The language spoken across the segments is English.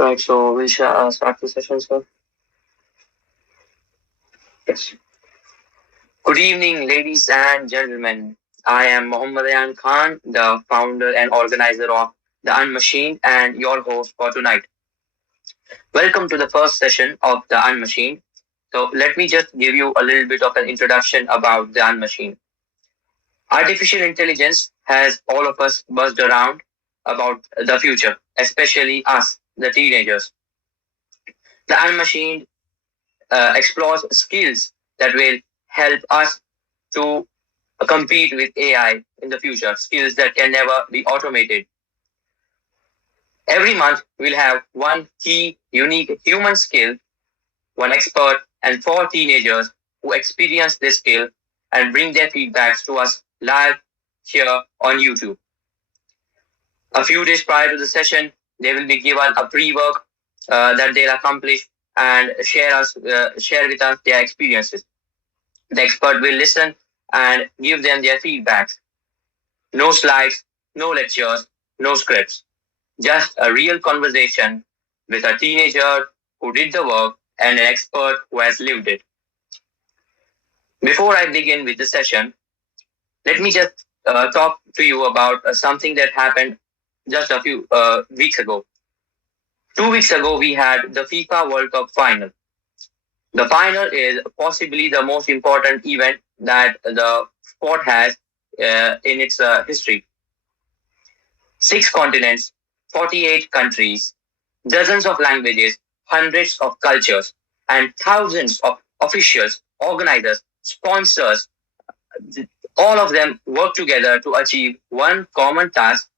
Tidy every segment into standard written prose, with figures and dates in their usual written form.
Right, so we'll start the session, sir. Yes. Good evening, ladies and gentlemen. I am Mohammad Ayan Khan, the founder and organizer of the UnMachined and your host for tonight. Welcome to the first session of the UnMachined. So let me just give you a little bit of an introduction about the UnMachined. Artificial intelligence has all of us buzzed around about the future, especially us, the teenagers. The UnMachined explores skills that will help us to compete with AI in the future, skills that can never be automated. Every month, we'll have one key, unique human skill, one expert, and four teenagers who experience this skill and bring their feedbacks to us live here on YouTube. A few days prior to the session, they will be given a pre-work that they'll accomplish and share with us their experiences. The expert will listen and give them their feedbacks. No slides, no lectures, no scripts. Just a real conversation with a teenager who did the work and an expert who has lived it. Before I begin with the session, let me just talk to you about something that happened just a few weeks ago. 2 weeks ago, we had the FIFA World Cup final. The final is possibly the most important event that the sport has in its history. 6 continents, 48 countries, dozens of languages, hundreds of cultures, and thousands of officials, organizers, sponsors. All of them work together to achieve one common task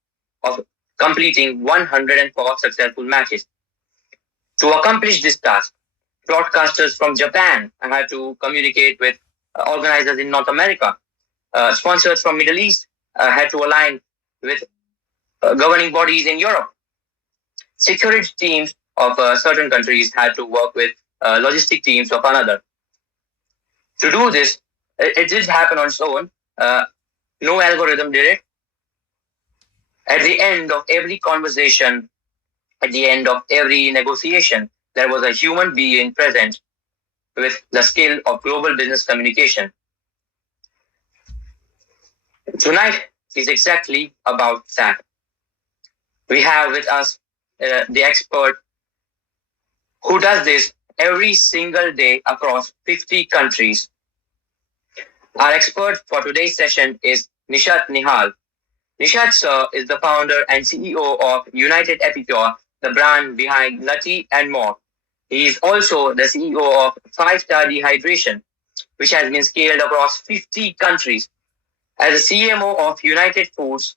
of completing 104 successful matches. To accomplish this task, broadcasters from Japan had to communicate with organizers in North America. Sponsors from Middle East had to align with governing bodies in Europe. Security teams of certain countries had to work with logistic teams of another. To do this, it didn't happen on its own. No algorithm did it. At the end of every conversation, at the end of every negotiation, there was a human being present with the skill of global business communication. Tonight is exactly about that. We have with us the expert who does this every single day across 50 countries. Our expert for today's session is Nishat Nihal. Nishat sir is the founder and CEO of United Epicure, the brand behind Nutty and more. He is also the CEO of 5-Star Dehydration, which has been scaled across 50 countries. As a CMO of United Foods,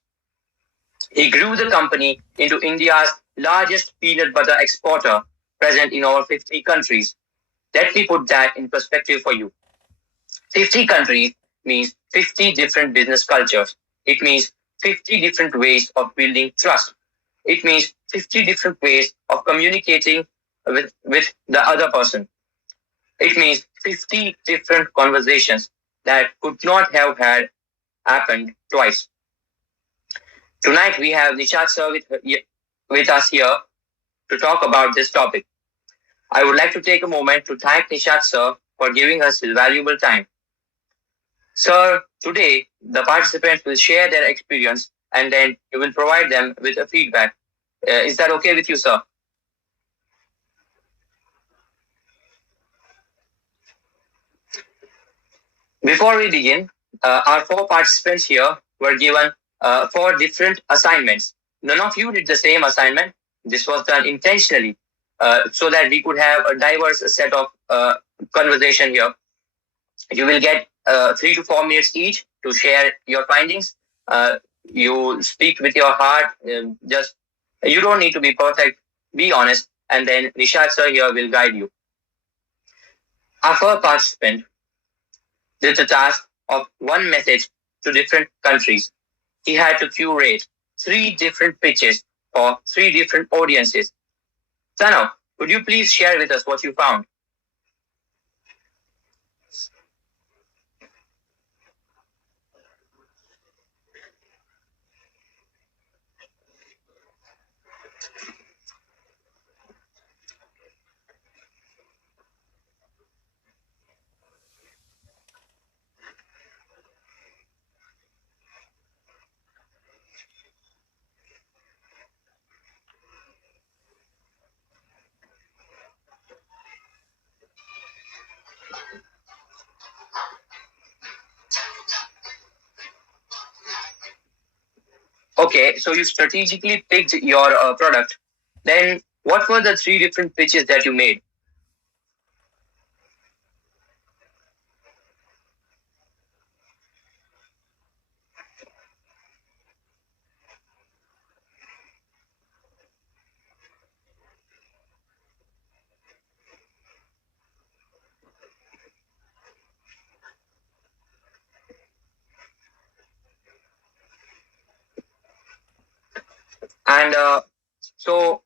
he grew the company into India's largest peanut butter exporter, present in over 50 countries. Let me put that in perspective for you. 50 countries means 50 different business cultures. It means 50 different ways of building trust. It means 50 different ways of communicating with the other person. It means 50 different conversations that could not have had happened twice. Tonight we have Nishat sir with us here to talk about this topic. I would like to take a moment to thank Nishat sir for giving us his valuable time. Sir, today the participants will share their experience and then you will provide them with a feedback. Is that okay with you, sir? Before we begin, our 4 participants here were given 4 different assignments. None of you did the same assignment. This was done intentionally so that we could have a diverse set of conversation here. You will get 3 to 4 minutes each to share your findings. You speak with your heart. You don't need to be perfect. Be honest, and then Nishat sir here will guide you. Our first participant did the task of one message to different countries. He had to curate 3 different pitches for 3 different audiences. Sano, could you please share with us what you found? Okay, so you strategically picked your product. Then, what were the three different pitches that you made? And so,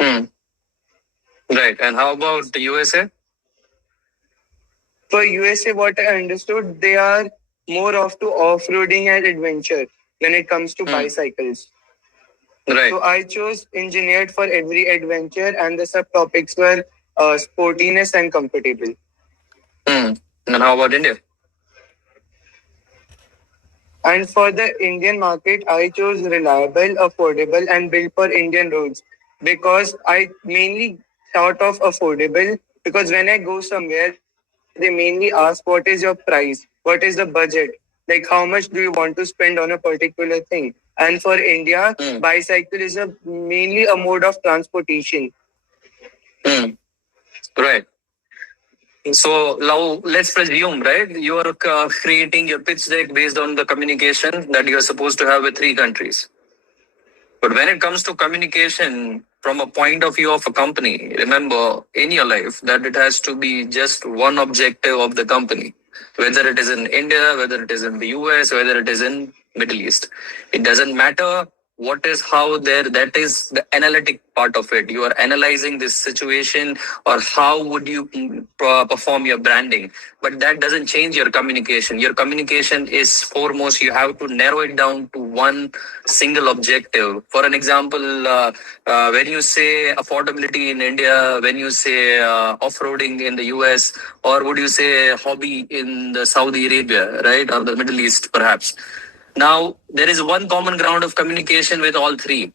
hmm, right. And how about the USA? For USA, what I understood, they are more off to off-roading and adventure when it comes to bicycles. Right. So I chose engineered for every adventure, and the subtopics were sportiness and comfortable. Hmm. And how about India? And for the Indian market, I chose reliable, affordable, and built for Indian roads because I mainly thought of affordable because when I go somewhere, they mainly ask what is your price, what is the budget, like how much do you want to spend on a particular thing. And for India, bicycle is a mainly a mode of transportation. Hmm. Right. So now let's presume, right? You are creating your pitch deck based on the communication that you are supposed to have with three countries. But when it comes to communication from a point of view of a company, remember in your life that it has to be just one objective of the company, whether it is in India, whether it is in the US, whether it is in Middle East. It doesn't matter what is how there, that is the analytic part of it. You are analyzing this situation or how would you perform your branding, but that doesn't change your communication. Your communication is foremost, you have to narrow it down to one single objective. For an example, when you say affordability in India, when you say off-roading in the US, or would you say hobby in the Saudi Arabia, right, or the Middle East perhaps. Now, there is one common ground of communication with all three.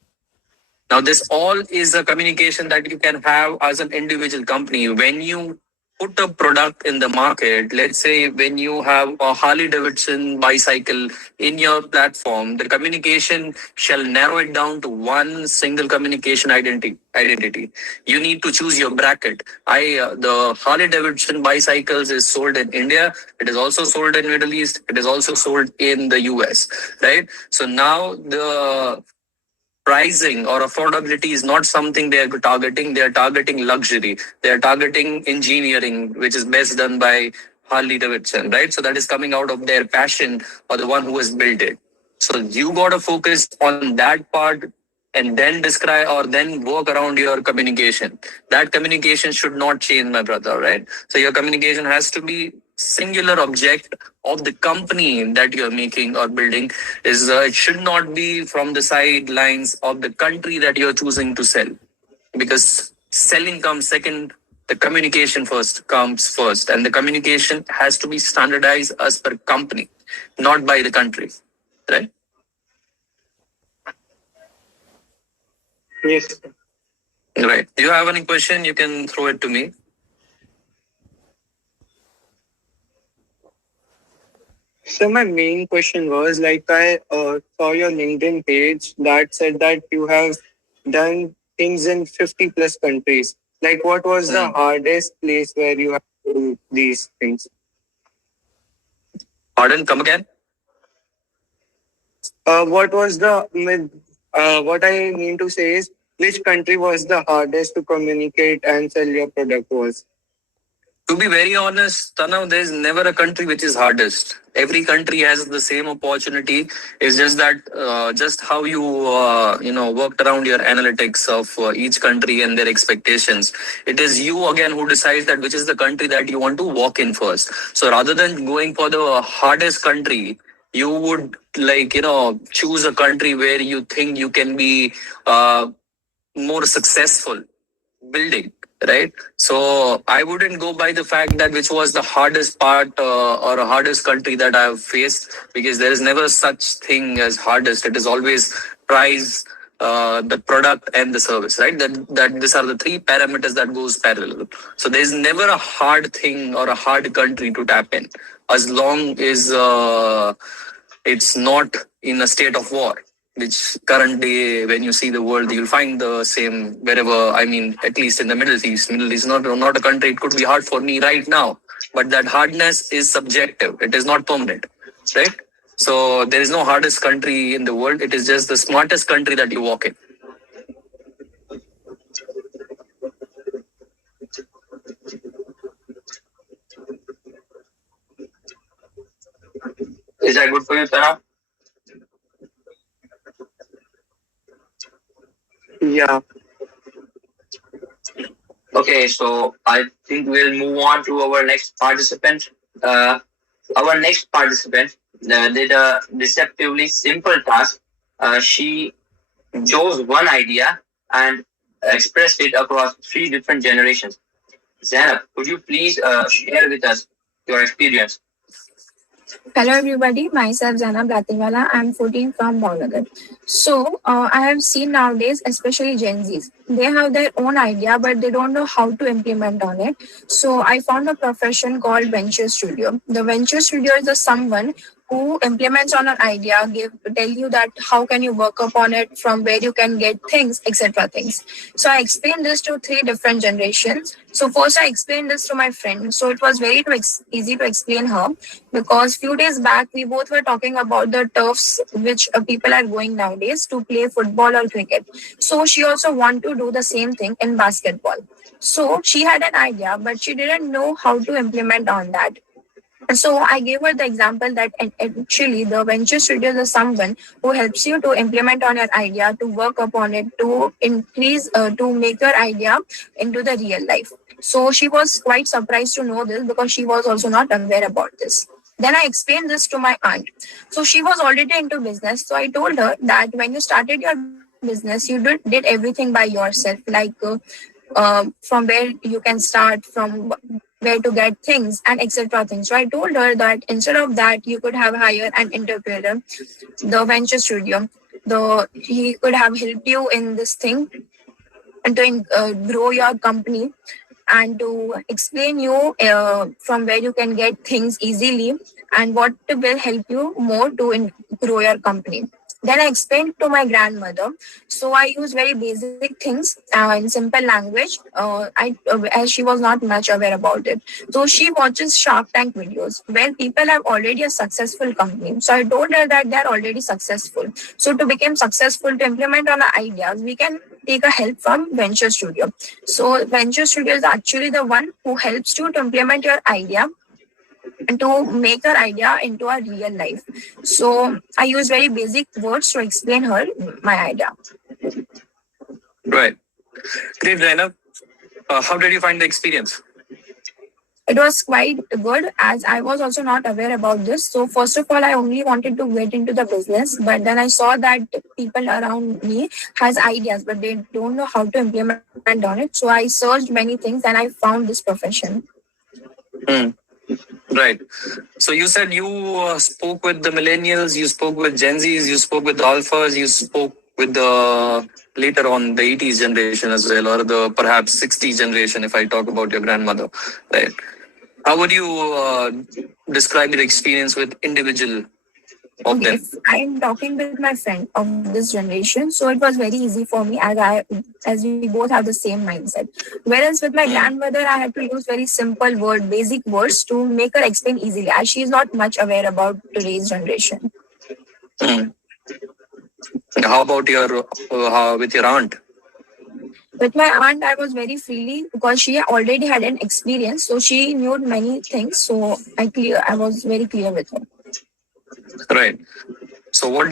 Now, this all is a communication that you can have as an individual company. When you put a product in the market, let's say when you have a Harley Davidson bicycle in your platform, the communication shall narrow it down to one single communication identity. You need to choose your bracket. The Harley Davidson bicycles is sold in India. It is also sold in Middle East. It is also sold in the US, right? So now the pricing or affordability is not something they are targeting. They are targeting luxury. They are targeting engineering, which is best done by Harley Davidson, right? So that is coming out of their passion or the one who has built it. So you got to focus on that part and then describe or then work around your communication. That communication should not change, my brother, right? So your communication has to be singular object of the company that you're making or building is it should not be from the sidelines of the country that you're choosing to sell, because selling comes second The communication first comes first, and the communication has to be standardized as per company, not by the country, right? Yes. Right. Do you have any question? You can throw it to me. So my main question was like I saw your LinkedIn page that said that you have done things in 50 plus countries. Like what was the hardest place where you have to do these things? Pardon, come again. What was the what I mean to say is which country was the hardest to communicate and sell your product was? To be very honest, Tanav, there is never a country which is hardest. Every country has the same opportunity. It's just that just how you worked around your analytics of each country and their expectations. It is you again who decides that which is the country that you want to walk in first. So rather than going for the hardest country, you would choose a country where you think you can be more successful building, right? So I wouldn't go by the fact that which was the hardest part or a hardest country that I've faced, because there is never such thing as hardest. It is always price, the product and the service, right? That these are the three parameters that goes parallel. So there's never a hard thing or a hard country to tap in, as long as it's not in a state of war, which currently, when you see the world, you'll find the same wherever. I mean, at least in the Middle East. Middle East is not a country. It could be hard for me right now, but that hardness is subjective. It is not permanent, right? So there is no hardest country in the world. It is just the smartest country that you walk in. Is that good for you, Tara? Yeah. Okay, so I think we'll move on to our next participant. Our next participant did a deceptively simple task. She chose one idea and expressed it across three different generations. Zainab, could you please share with us your experience? Hello everybody, myself Jana Brattiwala. I'm 14 from Bangladesh. So I have seen nowadays, especially Gen Zs, they have their own idea, but they don't know how to implement on it. So I found a profession called Venture Studio. The Venture Studio is a someone who implements on an idea, tell you that how can you work upon it, from where you can get things, etc. things. So I explained this to three different generations. So first I explained this to my friend. So it was very easy to explain her, because few days back we both were talking about the turfs which people are going nowadays to play football or cricket. So she also want to do the same thing in basketball. So she had an idea, but she didn't know how to implement on that. So I gave her the example that actually the venture studio is someone who helps you to implement on your idea, to work upon it, to increase, to make your idea into the real life. So she was quite surprised to know this, because she was also not aware about this. Then I explained this to my aunt. So she was already into business. So I told her that when you started your business, you did everything by yourself, like from where you can start, from where to get things and etc. things. So I told her that instead of that, you could have hired an entrepreneur, the venture studio. He could have helped you in this thing and to grow your company, and to explain you from where you can get things easily and what will help you more to grow your company. Then I explained to my grandmother. So I use very basic things in simple language. As she was not much aware about it. So she watches Shark Tank videos where people have already a successful company. So I told her that they are already successful. So to become successful, to implement on our ideas, we can take a help from Venture Studio. So Venture Studio is actually the one who helps you to implement your idea and to make her idea into a real life. So I use very basic words to explain her my idea. Right. Great, Zainab. How did you find the experience? It was quite good as I was also not aware about this. So first of all, I only wanted to get into the business, but then I saw that people around me has ideas, but they don't know how to implement on it. So I searched many things and I found this profession. Hmm. Right. So you said you spoke with the millennials, you spoke with Gen Zs, you spoke with the alphas, you spoke with the later on the 80s generation as well, or the perhaps 60s generation if I talk about your grandmother. Right. How would you describe your experience with individual of Okay, them? if I'm talking with my friend of this generation, so it was very easy for me as we both have the same mindset. Whereas with my Hmm. grandmother, I had to use very simple basic words to make her explain easily, as she is not much aware about today's generation. Hmm. How about your with your aunt? With my aunt, I was very freely because she already had an experience, so she knew many things. So I was very clear with her. Right. So what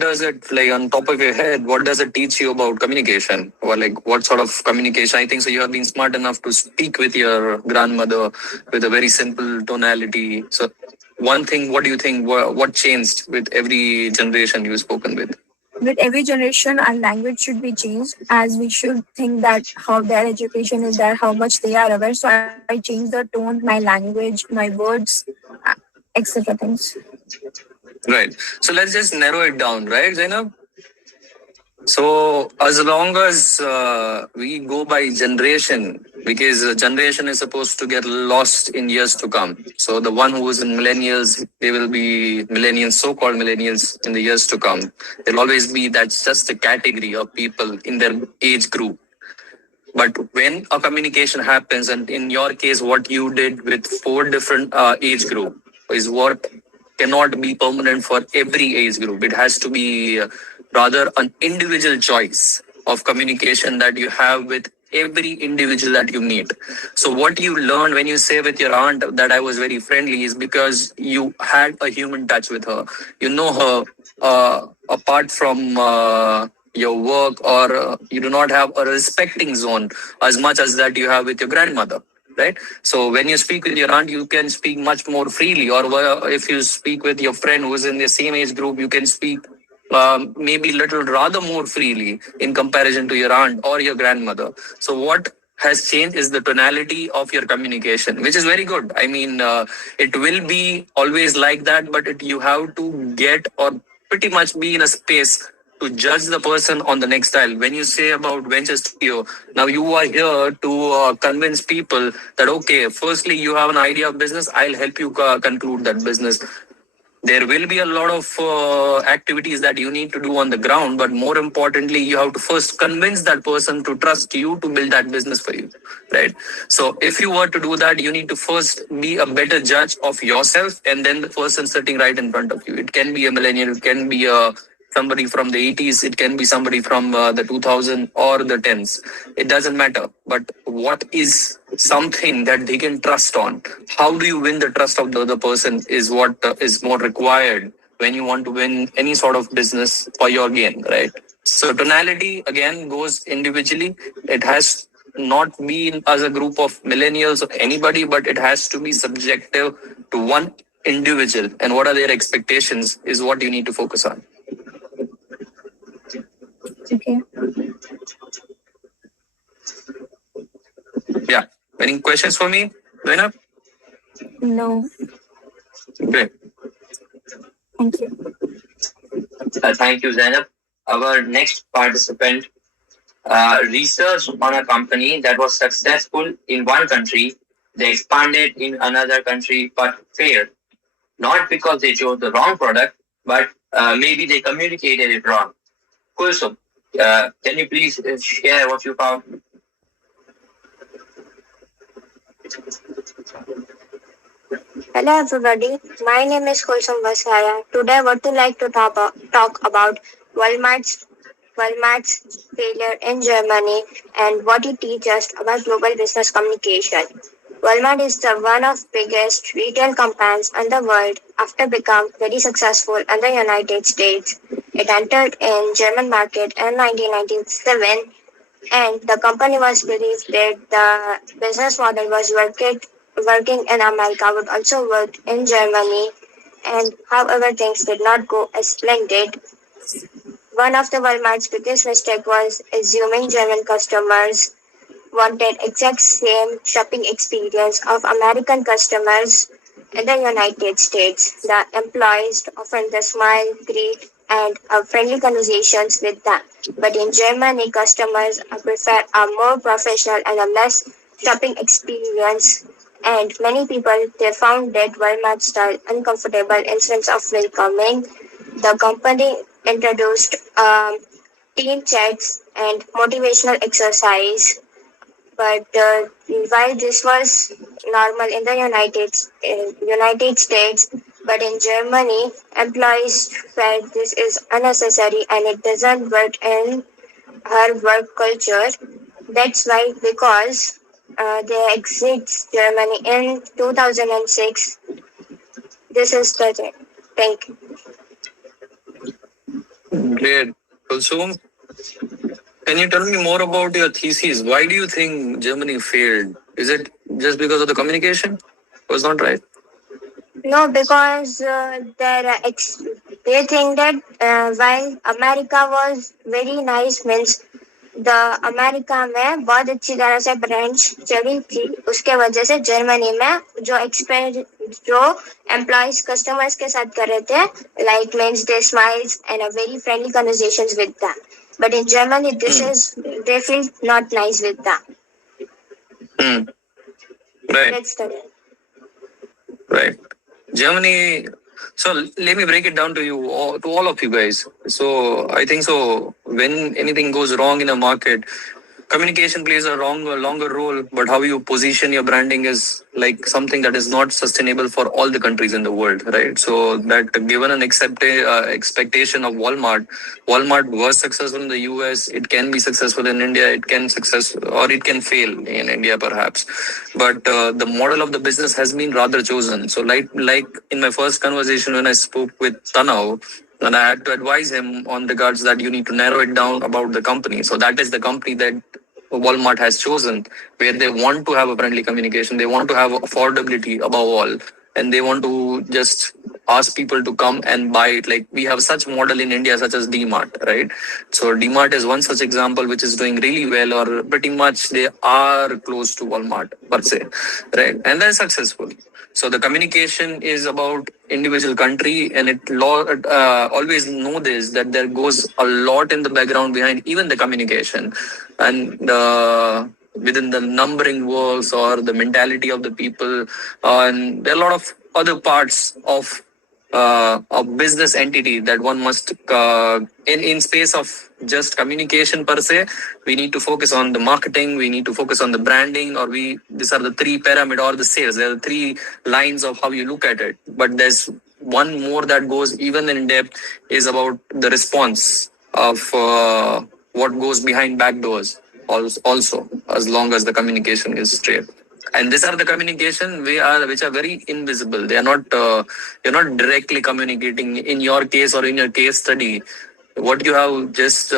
does it like on top of your head? What does it teach you about communication? Or like what sort of communication? I think so. You have been smart enough to speak with your grandmother with a very simple tonality. So one thing, what do you think? What changed with every generation you've spoken with? With every generation, our language should be changed as we should think that how their education is there, how much they are aware. So I change the tone, my language, my words, uh, etc. things. Right. So let's just narrow it down, right, Zainab? So as long as we go by generation, because generation is supposed to get lost in years to come. So the one who is in millennials, they will be millennials, so-called millennials in the years to come. There'll always be that's just a category of people in their age group. But when a communication happens, and in your case, what you did with four different age group is what cannot be permanent for every age group. It has to be rather an individual choice of communication that you have with every individual that you meet. So what you learned when you say with your aunt that I was very friendly is because you had a human touch with her. You know her apart from your work, or you do not have a respecting zone as much as that you have with your grandmother, right? So when you speak with your aunt, you can speak much more freely, or if you speak with your friend who is in the same age group, you can speak maybe little rather more freely in comparison to your aunt or your grandmother. So what has changed is the tonality of your communication, which is very good. I mean, it will be always like that, but you have to get or pretty much be in a space to judge the person on the next style. When you say about venture studio, now you are here to convince people that okay, firstly you have an idea of business, I'll help you conclude that business. There will be a lot of activities that you need to do on the ground, but more importantly you have to first convince that person to trust you to build that business for you, right? So if you were to do that, you need to first be a better judge of yourself and then the person sitting right in front of you. It can be a millennial, it can be a somebody from the 80s, it can be somebody from the 2000 or the 10s. It doesn't matter, but what is something that they can trust on? How do you win the trust of the other person is what is more required when you want to win any sort of business for your gain, right? So tonality again goes individually. It has not been as a group of millennials or anybody, but it has to be subjective to one individual, and what are their expectations is what you need to focus on. Okay. Yeah. Any questions for me, Zainab? No, Great. thank you. Thank you, Zainab. Our next participant researched on a company that was successful in one country. They expanded in another country but failed. Not because they chose the wrong product, but maybe they communicated it wrong. Kulsum, can you please share what you found? Hello everybody, my name is Kulsum Vasaya. Today I would like to talk about Walmart's failure in Germany and what it teaches us about global business communication. Walmart is the one of biggest retail companies in the world after becoming very successful in the United States. It entered in German market in 1997 and the company was believed that the business model was working in America would also work in Germany, and however things did not go as planned. One of the Walmart's biggest mistake was assuming German customers wanted exact same shopping experience of American customers in the United States. The employees often the smile, greet, and have friendly conversations with them. But in Germany, customers prefer a more professional and a less shopping experience. And many people they found that Walmart style uncomfortable instead of welcoming. The company introduced team chats and motivational exercise, but while this was normal in the United States, but in Germany, employees felt this is unnecessary and it doesn't work in her work culture. That's why because they exit Germany in 2006. This is the thing. Thank you. Great. Also, can you tell me more about your thesis? Why do you think Germany failed? Is it just because of the communication? Was not right? No, because they think that while America was very nice, means the America में बहुत अच्छी तरह से branch चली थी, उसके वजह से जर्मनी में जो एम्प्लॉयज कस्टमर्स के साथ कर रहे थे, like means they smiles and a very friendly conversations with them, but in Germany this is they feel not nice with them. Right. That's the Right. Germany. So let me break it down to you, to all of you guys. So I think so. When anything goes wrong in a market, communication plays a longer role. But how you position your branding is like something that is not sustainable for all the countries in the world, right? So that given an expectation of Walmart was successful in the US. It can be successful in India. It can success or it can fail in India perhaps. But the model of the business has been rather chosen. So like in my first conversation when I spoke with Tanav, and I had to advise him on regards that you need to narrow it down about the company. So that is the company that Walmart has chosen, where they want to have a friendly communication. They want to have affordability above all, and they want to just ask people to come and buy it. Like we have such model in India, such as DMart, right? So DMart is one such example which is doing really well, or pretty much they are close to Walmart per se, right? And they're successful. So the communication is about individual country, and always know this that there goes a lot in the background behind even the communication, and within the numbering works or the mentality of the people, and there are a lot of other parts of a business entity that one must in space of just communication per se. We need to focus on the marketing, we need to focus on the branding, or these are the three pyramid or the sales. There are the three lines of how you look at it, but there's one more that goes even in depth, is about the response of what goes behind back doors also, as long as the communication is straight. And these are the communication which are very invisible. They are not you're not directly communicating. In your case or in your case study, what you have just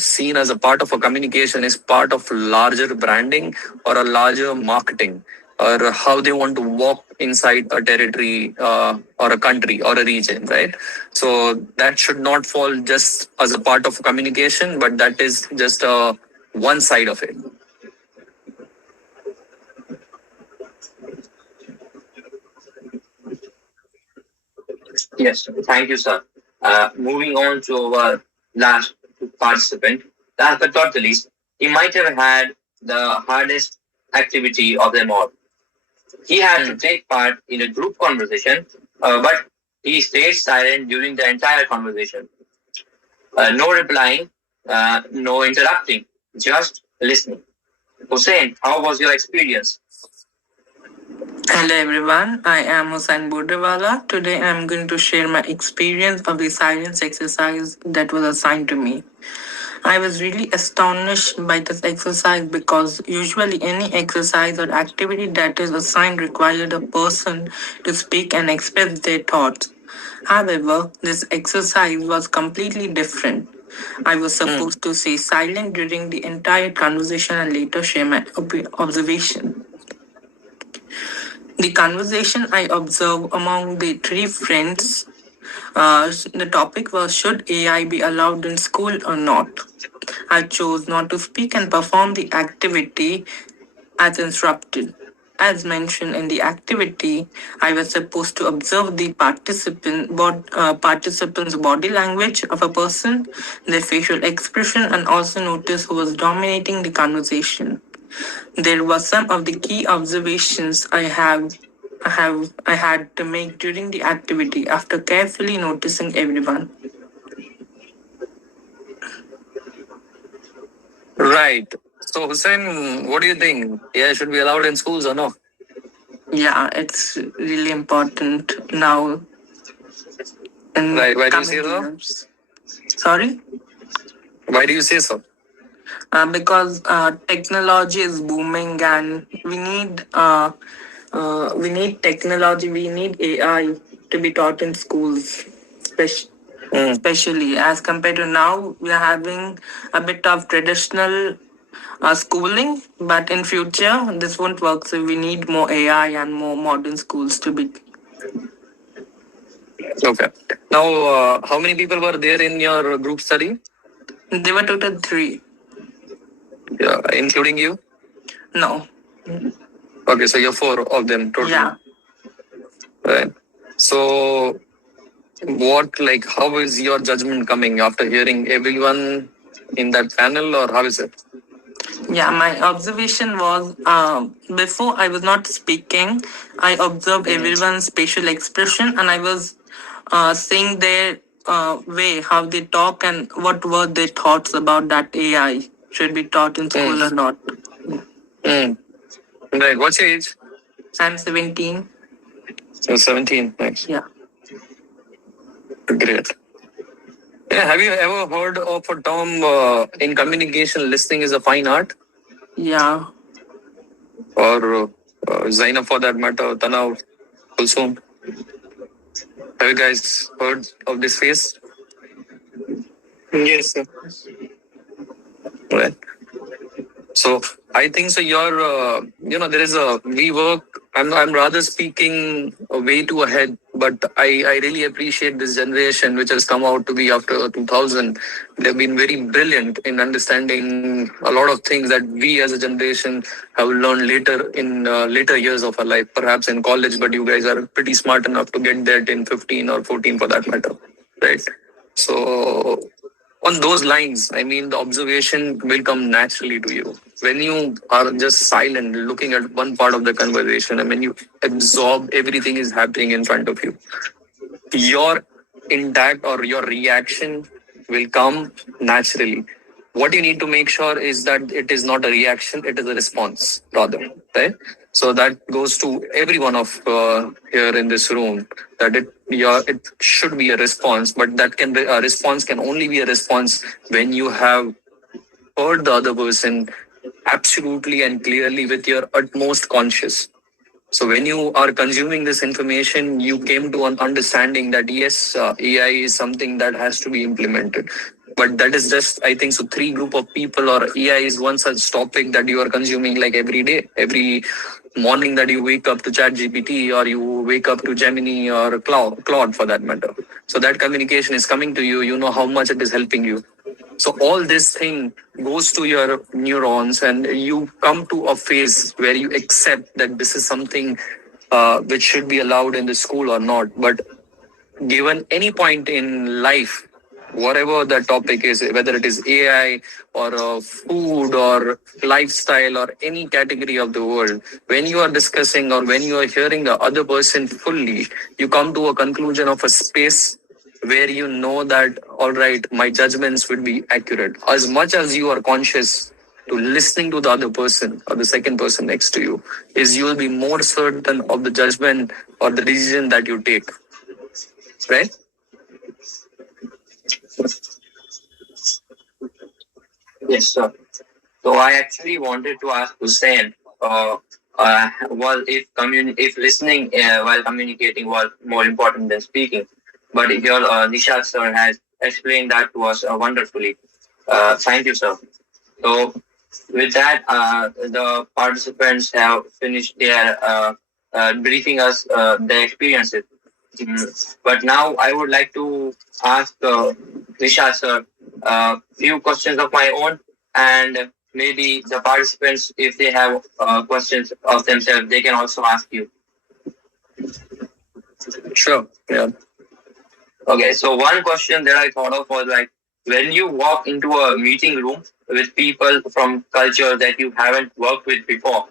seen as a part of a communication is part of larger branding or a larger marketing, or how they want to walk inside a territory or a country or a region, right? So that should not fall just as a part of communication, but that is just one side of it. Yes, thank you, sir. Moving on to our last participant, last but not the least, he might have had the hardest activity of them all. He had to take part in a group conversation, but he stayed silent during the entire conversation. No replying, no interrupting, just listening. Hussein, how was your experience? Hello everyone, I am Hussain Bodewala. Today I am going to share my experience of the silence exercise that was assigned to me. I was really astonished by this exercise because usually any exercise or activity that is assigned required a person to speak and express their thoughts. However, this exercise was completely different. I was supposed to stay silent during the entire conversation and later share my observation. The conversation I observed among the three friends, the topic was, should AI be allowed in school or not? I chose not to speak and perform the activity as instructed. As mentioned in the activity, I was supposed to observe the participant's body language of a person, their facial expression, and also notice who was dominating the conversation. There were some of the key observations I had to make during the activity after carefully noticing everyone. Right. So, Hussein, what do you think? Yeah, should be allowed in schools or no? Yeah, it's really important now in Right. Why do you say coming so? years. Sorry? Why do you say so? Because technology is booming and we need technology, we need AI to be taught in schools, Mm. especially as compared to now we are having a bit of traditional schooling, but in future this won't work, so we need more AI and more modern schools to be. Okay. Now, how many people were there in your group study? They were total three. Yeah, including you? No. Okay, so you're four of them totally. Yeah. Right. So, what, like, how is your judgment coming after hearing everyone in that panel, or how is it? Yeah, my observation was before I was not speaking, I observed everyone's facial expression and I was seeing their way, how they talk and what were their thoughts about that AI should be taught in school or not. Mm. Right. What's your age? I'm 17. You're 17. Nice. Yeah. Great. Yeah, have you ever heard of a term in communication, listening is a fine art? Yeah. Or Zainab for that matter, Tanav, Kulsum? Have you guys heard of this phrase? Yes, sir. Right. So I think so. There is we work. I'm rather speaking way too ahead, but I really appreciate this generation which has come out to be after 2000. They've been very brilliant in understanding a lot of things that we as a generation have learned later in later years of our life, perhaps in college. But you guys are pretty smart enough to get that in 15 or 14 for that matter, right? So on those lines, I mean, the observation will come naturally to you. When you are just silent, looking at one part of the conversation, and when you absorb everything is happening in front of you, your intact or your reaction will come naturally. What you need to make sure is that it is not a reaction, it is a response rather, right? So that goes to every one of here in this room, that it should be a response, but that can be a response can only be a response when you have heard the other person absolutely and clearly with your utmost conscious. So when you are consuming this information, you came to an understanding that yes, AI is something that has to be implemented. But that is just, I think, so three group of people, or AI is one such topic that you are consuming like every day, every morning that you wake up to Chat GPT, or you wake up to Gemini or Claude for that matter. So that communication is coming to you. You know how much it is helping you. So all this thing goes to your neurons, and you come to a phase where you accept that this is something which should be allowed in the school or not. But given any point in life, whatever the topic is, whether it is AI or food or lifestyle or any category of the world, when you are discussing or when you are hearing the other person fully, you come to a conclusion of a space where you know that, all right, my judgments would be accurate. As much as you are conscious to listening to the other person or the second person next to you, is you will be more certain of the judgment or the decision that you take. Right? Yes, sir. So I actually wanted to ask Hussein, if listening while communicating was more important than speaking, but your Nishat sir has explained that to us wonderfully. Thank you, sir. So with that, the participants have finished their briefing us their experiences. But now I would like to ask Nishat sir few questions of my own, and maybe the participants, if they have questions of themselves, they can also ask you. Sure. Yeah. Okay, so one question that I thought of was like, when you walk into a meeting room with people from culture that you haven't worked with before,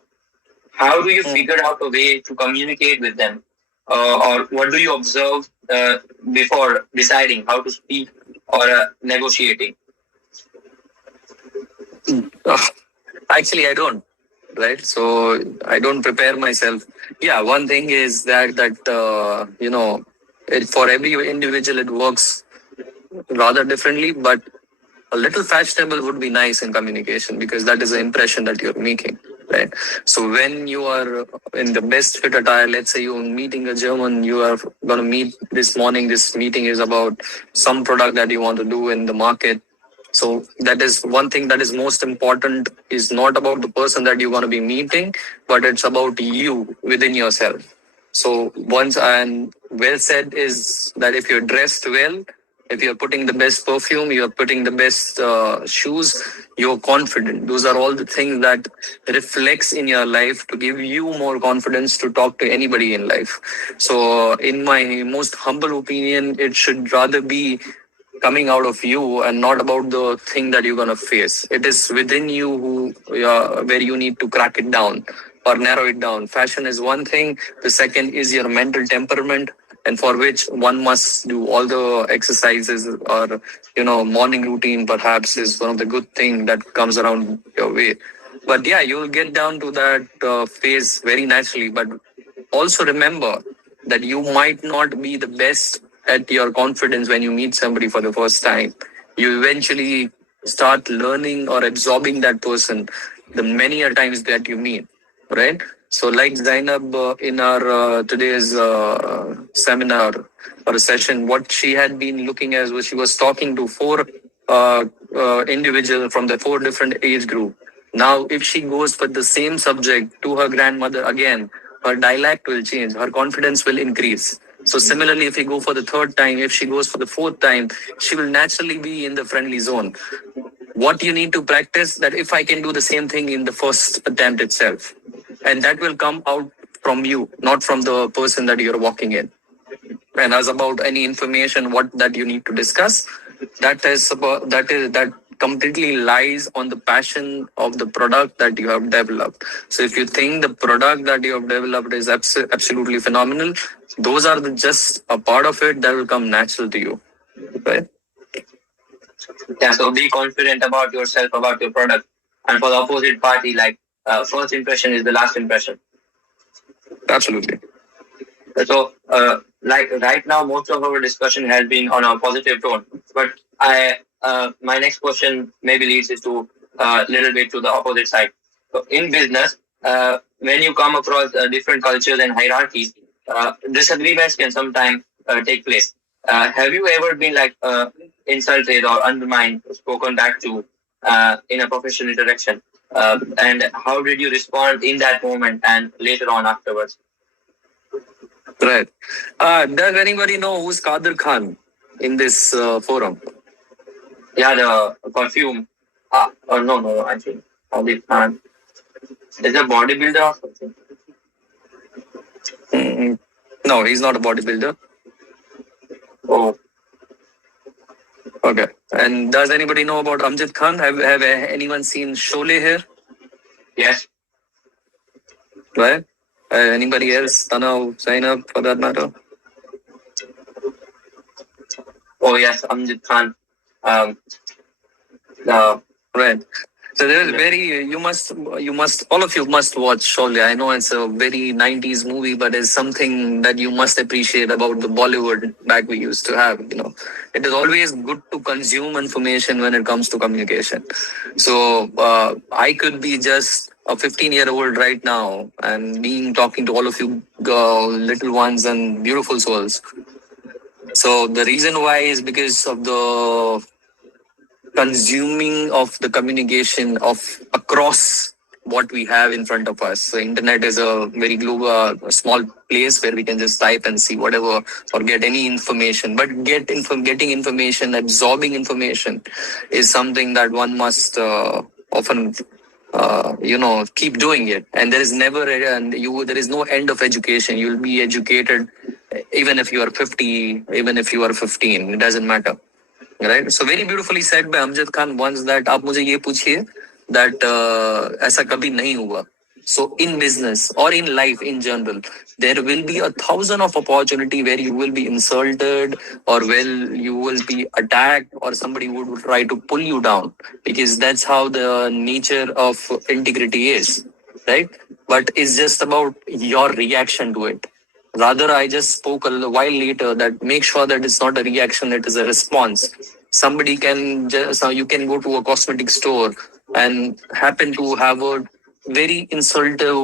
how do you figure out a way to communicate with them? Or what do you observe before deciding how to speak or negotiating? Actually, I don't. Right. So I don't prepare myself. Yeah. One thing is that for every individual it works rather differently, but a little fashionable would be nice in communication because that is the impression that you're making, right? So when you are in the best fit attire, let's say you're meeting a German, you are going to meet this morning. This meeting is about some product that you want to do in the market. So that is one thing that is most important, is not about the person that you're going to be meeting, but it's about you within yourself. So once and well said is that if you're dressed well, if you're putting the best perfume, you're putting the best shoes, you're confident. Those are all the things that reflects in your life to give you more confidence to talk to anybody in life. So in my most humble opinion, it should rather be coming out of you and not about the thing that you're going to face. It is within you where you need to crack it down or narrow it down. Fashion is one thing. The second is your mental temperament, and for which one must do all the exercises or morning routine perhaps is one of the good thing that comes around your way. But yeah, you'll get down to that phase very naturally. But also remember that you might not be the best at your confidence when you meet somebody for the first time. You eventually start learning or absorbing that person the many a times that you meet, right? So like Zainab in our today's seminar or a session, what she had been looking as was she was talking to four individuals from the four different age group. Now, if she goes for the same subject to her grandmother again, her dialect will change, her confidence will increase. So similarly, if you go for the third time, if she goes for the fourth time, she will naturally be in the friendly zone. What you need to practice that if I can do the same thing in the first attempt itself, and that will come out from you, not from the person that you're walking in. And as about any information, what that you need to discuss, that completely lies on the passion of the product that you have developed. So if you think the product that you have developed is absolutely phenomenal, those are just a part of it that will come natural to you, right? Yeah, so be confident about yourself, about your product. And for the opposite party, like first impression is the last impression. Absolutely. So, like right now, most of our discussion has been on a positive tone. But my next question maybe leads it to a little bit to the opposite side. So, in business, when you come across different cultures and hierarchies, disagreements can sometimes take place. Have you ever been like insulted or undermined, spoken back to in a professional interaction? And how did you respond in that moment and later on afterwards? Right. Does anybody know who's Kadir Khan in this forum? Yeah, the perfume. No, I think Kadir Khan is a bodybuilder or something. No, he's not a bodybuilder. Oh, Okay. And does anybody know about Amjad Khan? Have anyone seen Sholay here? yes. Right? Anybody else? Tanav, Zainab, for that matter? Oh, yes, Amjad Khan. The Right. So there is all of you must watch Sholay. I know it's a very 90s movie, but it's something that you must appreciate about the Bollywood back we used to have. It is always good to consume information when it comes to communication. So I could be just a 15-year-old right now and talking to all of you little ones and beautiful souls. So the reason why is because of the consuming of the communication of across what we have in front of us. So internet is a very global, small place where we can just type and see whatever or get any information. But getting information, absorbing information, is something that one must often keep doing it. And there is never there is no end of education. You'll be educated even if you are 50, even if you are 15. It doesn't matter. Right? So very beautifully said by Amjad Khan once that आप मुझे ये पूछिए that ऐसा कभी नहीं हुआ. So in business or in life in general, there will be 1,000 of opportunity where you will be insulted, or you will be attacked, or somebody would try to pull you down, because that's how the nature of integrity is, right? But it's just about your reaction to it. Rather, I just spoke a while later that make sure that it's not a reaction, it is a response. Somebody can just, you can go to a cosmetic store and happen to have a very insultive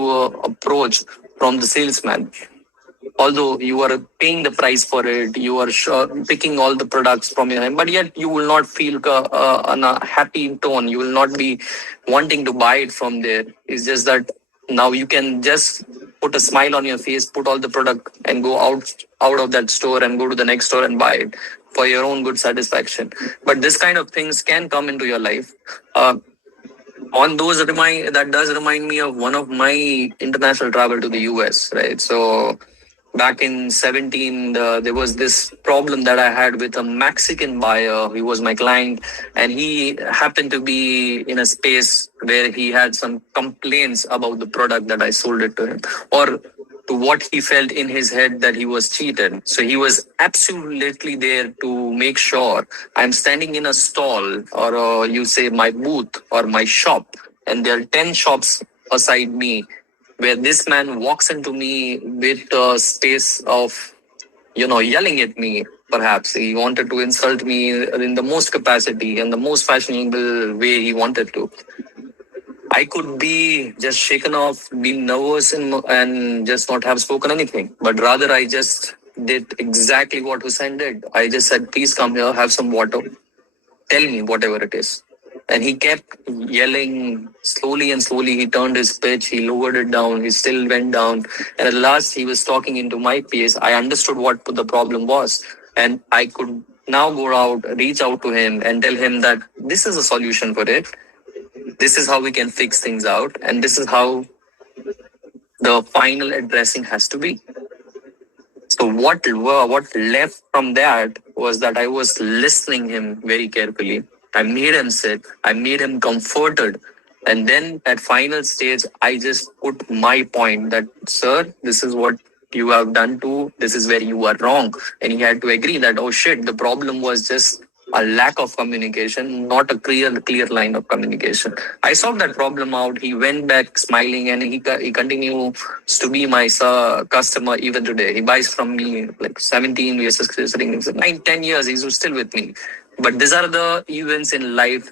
approach from the salesman. Although you are paying the price for it, you are picking all the products from your hand, but yet you will not feel on a happy tone. You will not be wanting to buy it from there. It's just that now you can just put a smile on your face, put all the product, and go out of that store and go to the next store and buy it for your own good satisfaction. But this kind of things can come into your life. That does remind me of one of my international travel to the US, right? So back in 17, there was this problem that I had with a Mexican buyer. He was my client, and he happened to be in a space where he had some complaints about the product that I sold it to him, or to what he felt in his head that he was cheated. So he was absolutely there to make sure I'm standing in a stall, or you say my booth or my shop, and there are 10 shops aside me, where this man walks into me with a space of, yelling at me. Perhaps he wanted to insult me in the most capacity and the most fashionable way he wanted to. I could be just shaken off, be nervous, and just not have spoken anything. But rather, I just did exactly what Hussein did. I just said, please come here, have some water, tell me whatever it is. And he kept yelling slowly and slowly. He turned his pitch, he lowered it down, he still went down. And at last, he was talking into my pace. I understood what the problem was. And I could now go out, reach out to him, and tell him that this is a solution for it. This is how we can fix things out. And this is how the final addressing has to be. So what left from that was that I was listening him very carefully. I made him sit. I made him comforted. And then at final stage, I just put my point that, sir, this is what you have done too. This is where you are wrong. And he had to agree that, oh shit, the problem was just a lack of communication, not a clear line of communication. I solved that problem out. He went back smiling, and he continues to be my customer even today. He buys from me like 17 years, 9, 10 years. He's still with me. But these are the events in life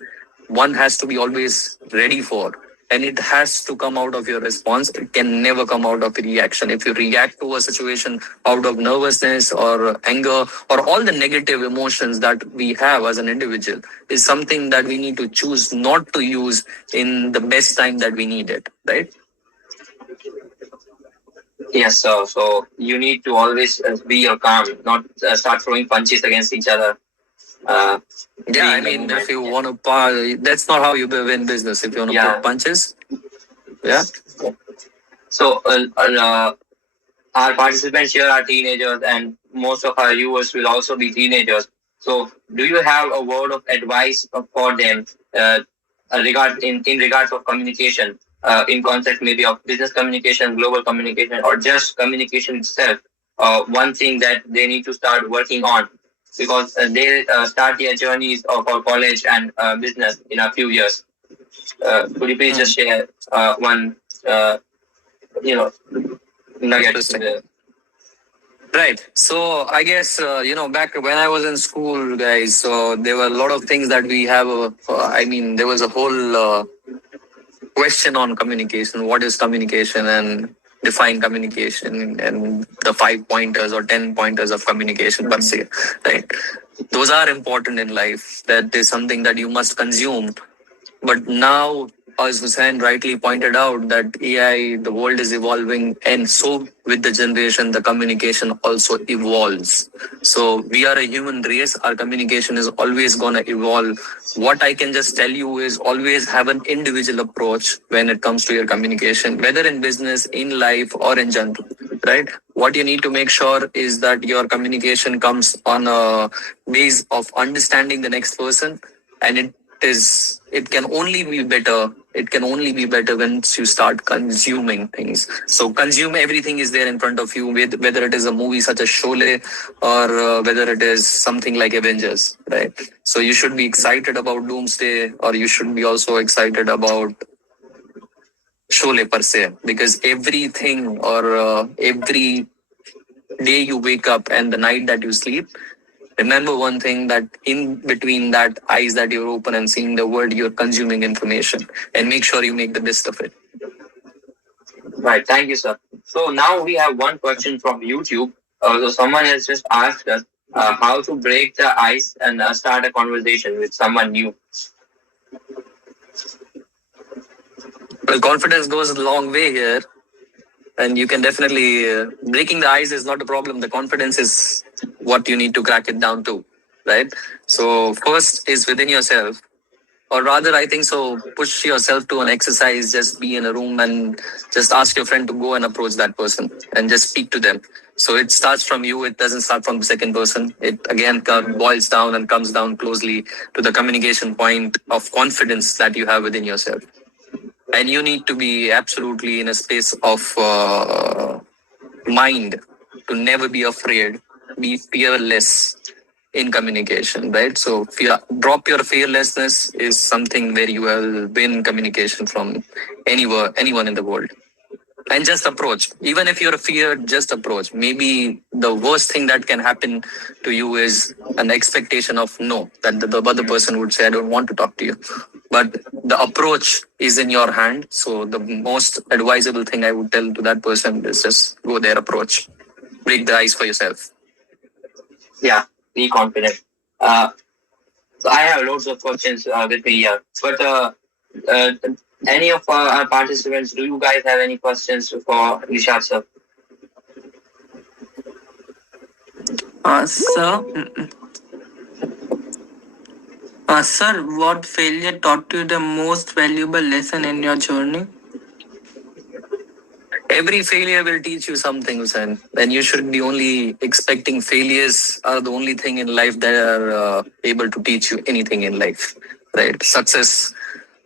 one has to be always ready for. And it has to come out of your response. It can never come out of a reaction. If you react to a situation out of nervousness or anger or all the negative emotions that we have as an individual, is something that we need to choose not to use in the best time that we need it, right? Yes, sir. So you need to always be calm, not start throwing punches against each other. I mean, if you want to, that's not how you win business. If you want to put punches, yeah. So our participants here are teenagers, and most of our viewers will also be teenagers. So, do you have a word of advice for them in regards of communication, in concept maybe of business communication, global communication, or just communication itself? One thing that they need to start working on, because they start their journeys of college and business in a few years. Could you please just share one, nugget? Right. So I guess, back when I was in school, guys, so there were a lot of things that we have. There was a whole question on communication. What is communication, and define communication, and the 5 pointers or 10 pointers of communication per se, right? Those are important in life. That is something that you must consume. But now as Hussain rightly pointed out, that AI, the world is evolving, and so with the generation, the communication also evolves. So we are a human race. Our communication is always gonna evolve. What I can just tell you is always have an individual approach when it comes to your communication, whether in business, in life, or in general. Right? What you need to make sure is that your communication comes on a base of understanding the next person, and it can only be better. It can only be better once you start consuming things. So consume everything is there in front of you, whether it is a movie such as Sholay, or whether it is something like Avengers, right? So you should be excited about Doomsday, or you should be also excited about Sholay per se, because everything, or every day you wake up and the night that you sleep, remember one thing, that in between that eyes that you're open and seeing the world, you're consuming information, and make sure you make the best of it. Right. Thank you, sir. So now we have one question from YouTube. So someone has just asked us how to break the ice and start a conversation with someone new. Well, confidence goes a long way here, and you can definitely breaking the ice is not a problem. The confidence is what you need to crack it down to, right? So first is within yourself, or rather, I think so, push yourself to an exercise. Just be in a room and just ask your friend to go and approach that person and just speak to them. So it starts from you. It doesn't start from the second person. It again boils down and comes down closely to the communication point of confidence that you have within yourself. And you need to be absolutely in a space of mind to never be afraid, be fearless in communication, right? So drop your fearlessness is something where you will win communication from anyone in the world. And just approach. Even if you're feared, just approach. Maybe the worst thing that can happen to you is an expectation of no, that the other person would say, I don't want to talk to you. But the approach is in your hand. So the most advisable thing I would tell to that person is just go there, approach. Break the ice for yourself. Yeah, be confident. So I have loads of questions with me here, but uh, any of our participants, do you guys have any questions for Nishat sir? Sir, what failure taught you the most valuable lesson in your journey? Every failure will teach you something, Hussain. And you should be only expecting failures are the only thing in life that are able to teach you anything in life, right? Success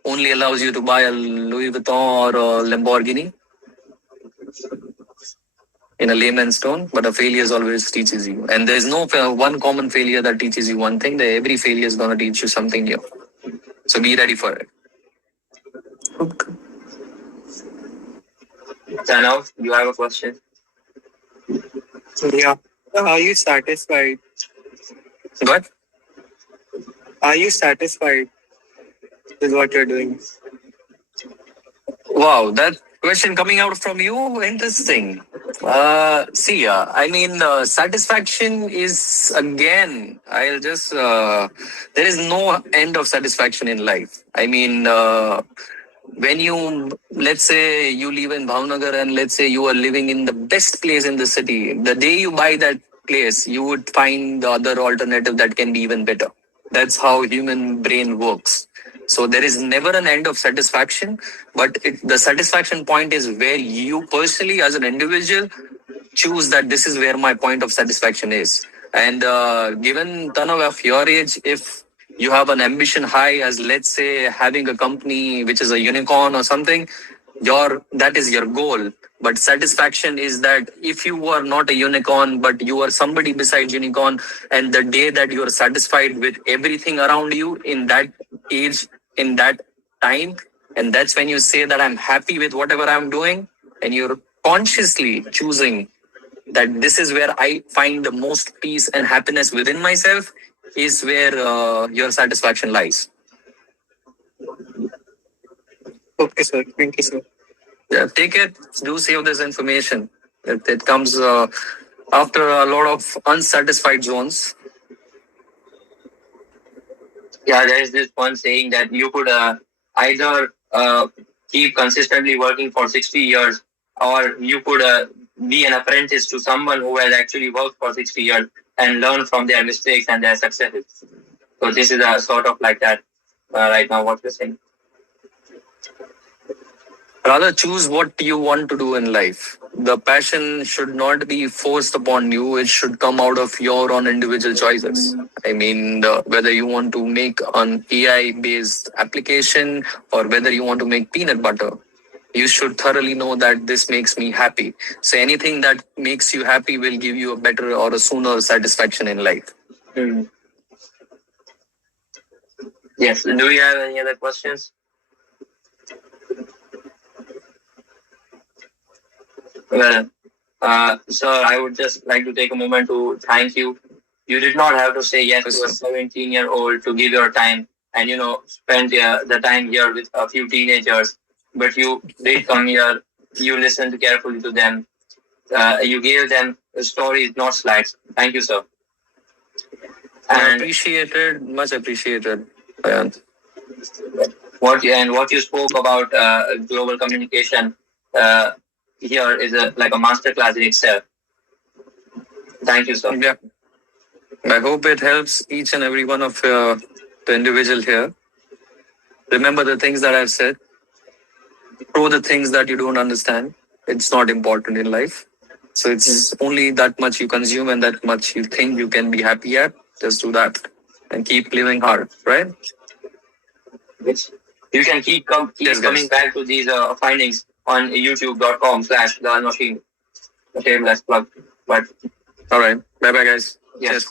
only allows you to buy a Louis Vuitton or a Lamborghini in a layman's tone, but a failure always teaches you. And there's no one common failure that teaches you one thing. Every failure is going to teach you something new. So be ready for it. Okay. Tanav, you have a question? Yeah. Are you satisfied? What? Are you satisfied with what you're doing? Wow, that question coming out from you, interesting. I mean, satisfaction is again, there is no end of satisfaction in life. I mean, when you, let's say you live in Bhavnagar and let's say you are living in the best place in the city, the day you buy that place, you would find the other alternative that can be even better. That's how human brain works. So there is never an end of satisfaction, but the satisfaction point is where you personally as an individual choose that this is where my point of satisfaction is. And given Tanav of your age, if you have an ambition high as let's say having a company which is a unicorn or something, that is your goal. But satisfaction is that if you are not a unicorn, but you are somebody besides unicorn, and the day that you are satisfied with everything around you in that age, in that time, and that's when you say that I'm happy with whatever I'm doing, and you're consciously choosing that this is where I find the most peace and happiness within myself, is where your satisfaction lies. Okay, sir. Thank you, sir. Yeah, take it, do save this information. It comes after a lot of unsatisfied zones. Yeah, there is this one saying that you could either keep consistently working for 60 years, or you could be an apprentice to someone who has actually worked for 60 years and learn from their mistakes and their successes. So this is a sort of like that right now what we're saying. Rather choose what you want to do in life. The passion should not be forced upon you. It should come out of your own individual choices. I mean, whether you want to make an AI based application or whether you want to make peanut butter, you should thoroughly know that this makes me happy. So anything that makes you happy will give you a better or a sooner satisfaction in life. Hmm. Yes. Do we have any other questions? Well, sir, I would just like to take a moment to thank you. You did not have to say yes to a 17-year-old to give your time and spend the time here with a few teenagers, but you did come here. You listened carefully to them. You gave them stories, not slides. Thank you, sir. And Appreciated, much appreciated. Ayant. what you spoke about global communication here is like a masterclass in itself. Thank you, sir. Yeah. I hope it helps each and every one of the individual here. Remember the things that I've said. Throw the things that you don't understand. It's not important in life. So it's only that much you consume and that much you think you can be happy at. Just do that and keep living hard, right? Yes. You can keep Yes, coming guys. back to these findings on youtube.com/the UnMachined. Okay, let's plug. But All right. Bye bye, guys. yes,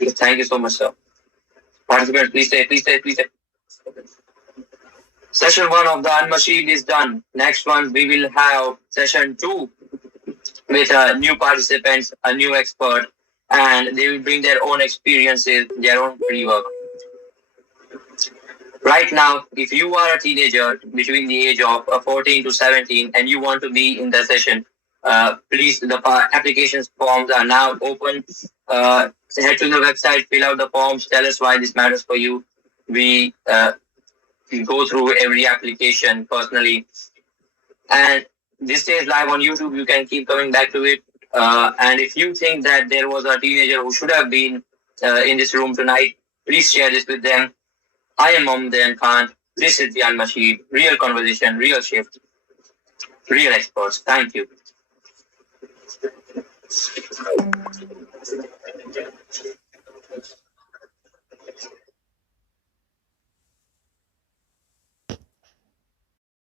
Cheers. thank you so much, sir. Participants, please stay, please stay, please stay. Session 1 of the UnMachined is done. Next one, we will have session 2 with new participants, a new expert, and they will bring their own experiences, their own pre-work. Right now, if you are a teenager between the age of 14 to 17 and you want to be in the session, please, the applications forms are now open. Head to the website, fill out the forms, tell us why this matters for you. We go through every application personally. And this stays live on YouTube. You can keep coming back to it. And if you think that there was a teenager who should have been in this room tonight, please share this with them. I am Mohammed Khan. This is the UnMachined. Real conversation, real shift, real experts. Thank you.